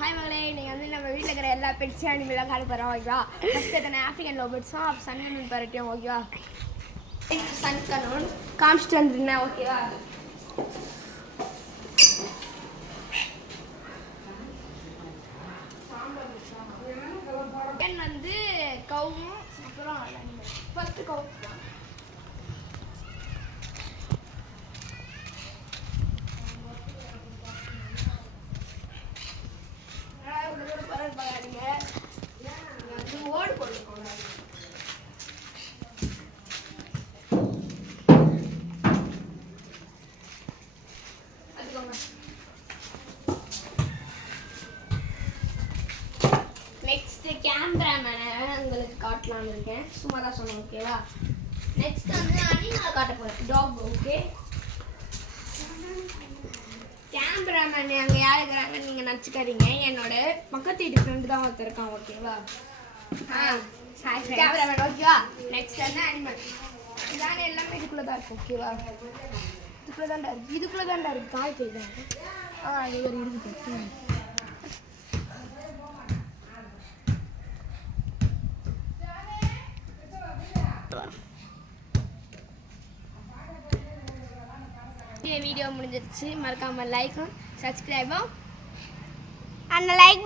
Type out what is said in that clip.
Hi மகளே, நீங்கள் வந்து நம்ம வீட்டில் இருக்கிற எல்லா பெட்ஸும் அனிமலாக காட்ட போகிறோம் ஓகேவா. ஃபஸ்ட்டு எத்தனை ஆஃப்ரிக்கன் லவ் பேர்ட்ஸும் அப்புறம் சன்கனூன் பரட்டியும் ஓகேவா. சன்கனூன் காமிச்சிட்டு வந்துருந்தேன் ஓகேவா. வந்து கவும் அப்புறம் ஃபஸ்ட்டு கவு ஓடு போட்டுக்கோங்க. நெக்ஸ்ட் கேமராமேனை உங்களுக்கு காட்டலாம்னு இருக்கேன், சும்மா தான் சொன்னேன் ஓகேவா. நெக்ஸ்ட் வந்து அனிமலை காட்ட போகிறேன், டாக் ஓகே. கேமராமேன் அங்கே யார் இருக்கிறாங்கன்னு நீங்கள் நினச்சிக்காதீங்க, என்னோட பக்கத்து வீட்டு ஃப்ரெண்டு தான் ஒருத்தர் இருக்கான் ஓகேவா. கேமராமேன் ஓகேவா. நெக்ஸ்ட் வந்து அனிமல், இதான எல்லாமே இதுக்குள்ளே தான் இருக்கும் ஓகேவா. இதுக்குள்ளே தான்டா இருக்கு காய் போயிட்டாங்க. இது ஒரு இருக்குது. வீடியோ முடிஞ்சிருச்சு, மறக்காம லைக்கும் சப்ஸ்கிரைபும் அந்த லைக்